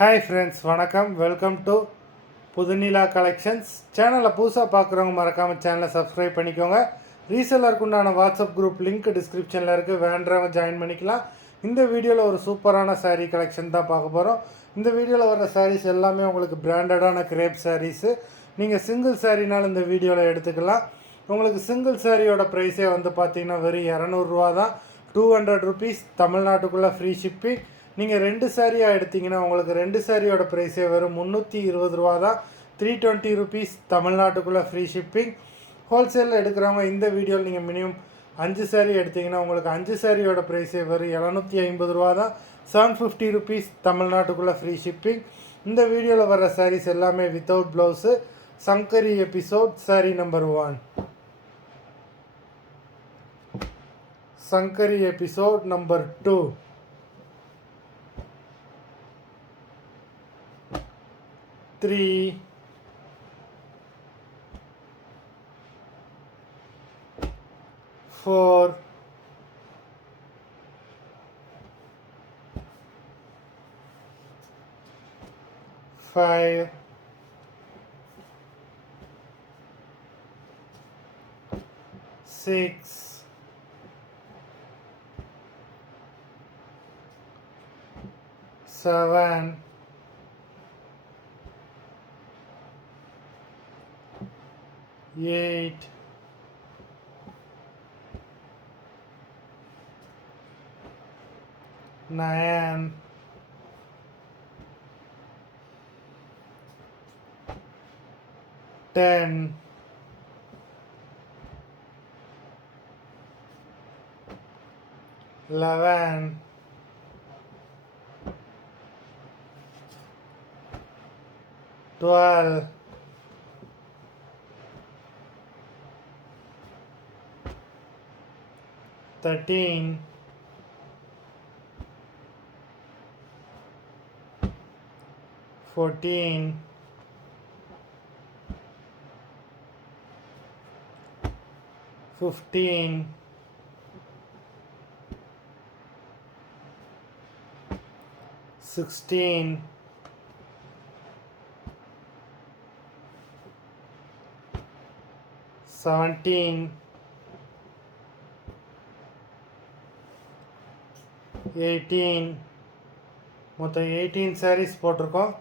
Hi friends, வணக்கம். Welcome to Pudhunila collections. சேனலை புதுசாக பார்க்குறவங்க மறக்காமல் சேனலை சப்ஸ்கிரைப் பண்ணிக்கோங்க. ரீசெல்லருக்கு உண்டான வாட்ஸ்அப் குரூப் லிங்க் டிஸ்கிரிப்ஷனில் இருக்குது, வேண்டவங்க ஜாயின் பண்ணிக்கலாம். இந்த வீடியோவில் ஒரு சூப்பரான சாரீ கலெக்ஷன் தான் பார்க்க போகிறோம். இந்த வீடியோவில் வர சாரீஸ் எல்லாமே உங்களுக்கு பிராண்டடான கிரேப் சாரீஸு. நீங்கள் சிங்கிள் சாரீனாலும் இந்த வீடியோவில் எடுத்துக்கலாம். உங்களுக்கு சிங்கிள் சாரியோட ப்ரைஸே வந்து பார்த்திங்கன்னா வெறும் 200 தான். 200 ருபீஸ் தமிழ்நாட்டுக்குள்ளே ஃப்ரீ ஷிப்பிங். நீங்கள் 2 சாரியாக எடுத்திங்கன்னா உங்களுக்கு 2 சாரியோட ப்ரைஸே வெறும் 320 தான். 320 ருபீஸ் தமிழ்நாட்டுக்குள்ளே ஃப்ரீ ஷிப்பிங். ஹோல்சேலில் எடுக்கிறவங்க இந்த வீடியோவில் நீங்கள் மினிமம் 5 சாரி எடுத்திங்கன்னா உங்களுக்கு 5 சாரியோட ப்ரைஸே வெறும் 750 தான். 750 ருபீஸ் தமிழ்நாட்டுக்குள்ளே ஃப்ரீ ஷிப்பிங். இந்த வீடியோவில் வர சாரீஸ் எல்லாமே without blouse. Sankari episode sorry number 1. Sankari episode number 2. 3, 4, 5, 6, 7, 8, 9, 10, 11, 12, 13, 14, 15, 16, 17, 18. மொத்தம் 18 சாரீஸ் போட்டிருக்கோம்.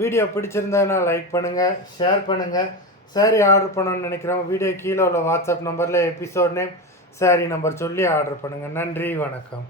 வீடியோ பிடிச்சிருந்தா லைக் பண்ணுங்கள், ஷேர் பண்ணுங்கள். சாரீ ஆர்டர் பண்ணணும்னு நினைக்கிறவங்க வீடியோ கீழே உள்ள வாட்ஸ்அப் நம்பரில் எபிசோட் நேம், சாரீ நம்பர் சொல்லி ஆர்டர் பண்ணுங்கள். நன்றி, வணக்கம்.